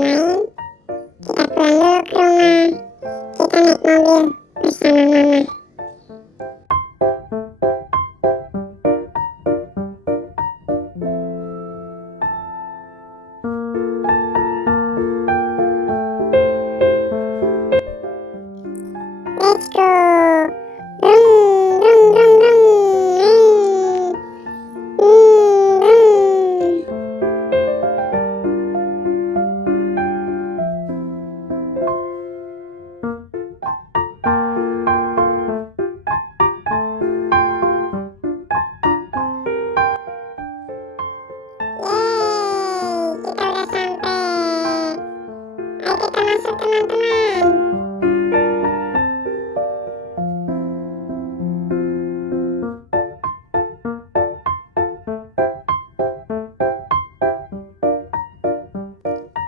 main, kita pulang dulu ke rumah. Kita naik mobil bersama mama. Let's go. Brum, brum, brum, brum. Kita udah sampai. Ayo kita masuk, teman-teman.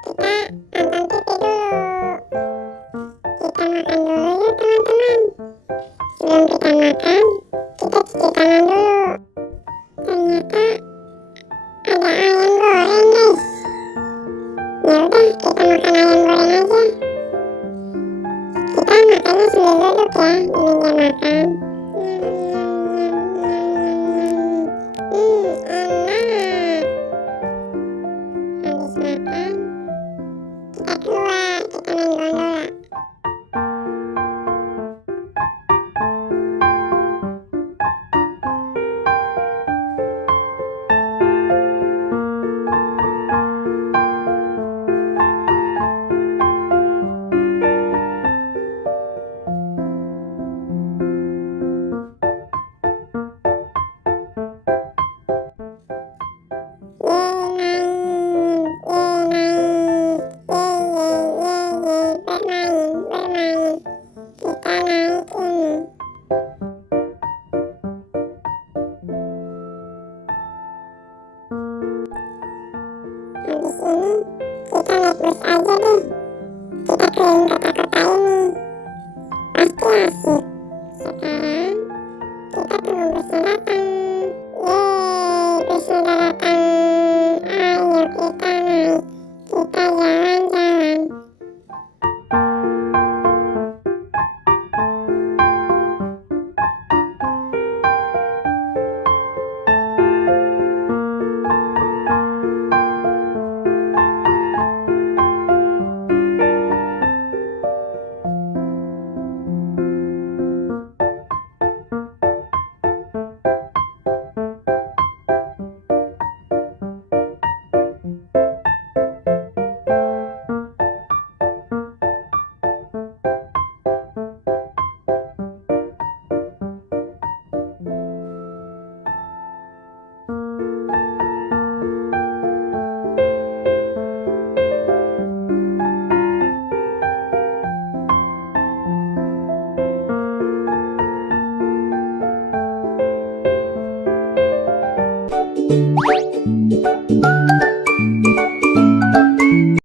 Kita nonton TV dulu. Kita makan dulu yuk, teman-teman. Sebelum kita makan, kita cuci tangan dulu. Ternyata ada ayam goreng, guys. Ya udah, kita makan ayam goreng aja. Kita makannya sambil duduk ya di meja makan. Enak. Habis makan, kita keluar, kita main gondola. Habis ini kita naik bus aja deh.